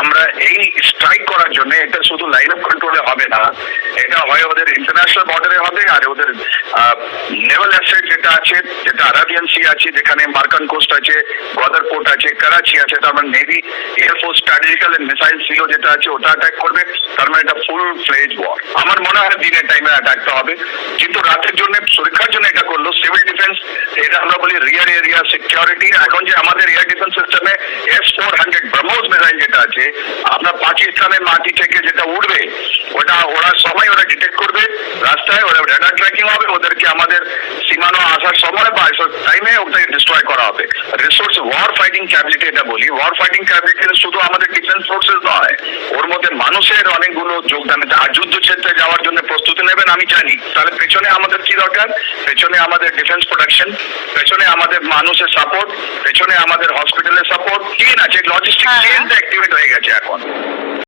আমরা এই স্ট্রাইক করার জন্য, এটা শুধু লাইন অফ কন্ট্রোলে হবে না, এটা হয় ওদের ইন্টারন্যাশনাল বর্ডারে হবে, আর ওদের নেভাল অ্যাসেট যেটা আছে, যেটা আরাবিয়ান সি আছে, যেখানে মার্কান কোস্ট আছে গোয়াদার পোর্ট আছে করাচি আছে, তার মানে navy air force strategical missile CO যেটা আছে, ওটা অ্যাটাক করবে, তার মানে এটা ফুল ফ্লেজ ওয়ার আমার মনে হয় দিনের টাইমে অ্যাটাকটা হবে, কিন্তু রাতের জন্য, সুরক্ষার জন্য এটা করল সিভিল ডিফেন্স এটা আমরা বলি রিয়ার এরিয়া সিকিউরিটি এখন যে আমাদের এয়ার ডিফেন্স সিস্টেমে S four hundred BrahMos missile যেটা আছে, আপনার পাকিস্তানের মাটি থেকে যেটা উঠবে, ওটা ওরা সময় ওরা ডিটেক্ট করবে, রাস্তায় ওরা রেডার ট্র্যাকিং হবে, ওদেরকে আমাদের সীমানো আসার সময় বা আসার টাইমে ওটাকে ডিস্ট্রয় করা হবে। রিসোর্স ওয়ার ফাইটিং ক্যাপাবিলিটি এটা বলি ওয়ার ফাইটিং ক্যাপাবিলিটি শুধু আমাদের ডিফেন্স ফোর্সেস নয় মধ্যে মানুষের অনেকগুলো যোগদান আর যুদ্ধক্ষেত্রে যাওয়ার জন্য প্রস্তুতি নেবেন আমি জানি তাহলে পেছনে আমাদের কি দরকার? পেছনে আমাদের ডিফেন্স প্রোডাকশন পেছনে আমাদের মানুষের সাপোর্ট পেছনে আমাদের হসপিটালের সাপোর্ট চেন আছে লজিস্টিক। চেনটা অ্যাক্টিভেট হয়ে গেছে